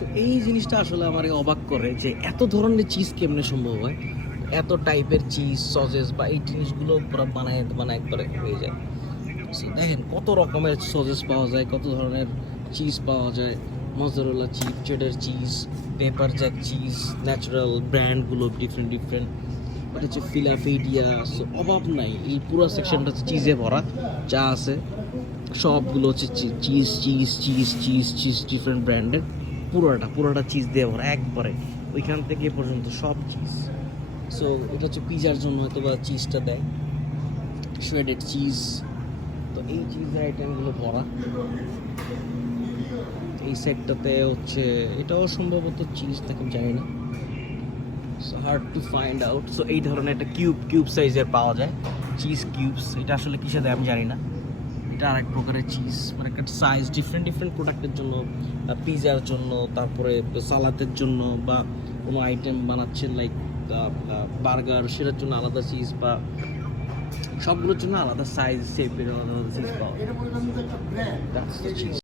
So এই জিনিসটা আসলে আমার অবাক করে যে এত ধরনের চিজ কেমনে সম্ভব হয়, এত টাইপের চিজ সসেস বা এই জিনিসগুলো পুরো বানায় একবারে হয়ে যায়। সো দেখেন কত রকমের সসেস পাওয়া যায়, কত ধরনের চিজ পাওয়া যায়, mozzarella cheese, cheddar cheese, pepper jack cheese, natural ব্র্যান্ডগুলো ডিফারেন্ট মানে হচ্ছে ফিলাডেলফিয়া। সো অভাব নাই, এই পুরো সেকশনটা হচ্ছে চিজে ভরা, যা আছে সবগুলো হচ্ছে চিজ ডিফারেন্ট ব্র্যান্ডের, পুরোটা চিজ দিয়ে ভরা একবারে, ওইখান থেকে এ পর্যন্ত সব চিজ। সো এটা হচ্ছে পিজার জন্য হয়তো বা চিজটা দেয়, শ্রেডেড চিজ। তো এই চিজের আইটেমগুলো ভরা। এই সেটটাতে হচ্ছে এটাও সম্ভবত চিজ নাকি জানি না, so hard to find out. So এই ধরনের একটা কিউব সাইজের পাওয়া যায় চিজ কিউবস, এটা আসলে কিসে দেয় আমি জানি না। এটা আরেক প্রকারের চিজ, মানে একটা সাইজ ডিফারেন্ট প্রোডাক্টের জন্য, পিজার জন্য, তারপরে সালাদের জন্য, বা কোনো আইটেম বানাচ্ছেন লাইক বার্গার, সেটার জন্য আলাদা চিজ, বা সবগুলোর জন্য আলাদা সাইজ শেপের আলাদা চিজ পাওয়া যায়।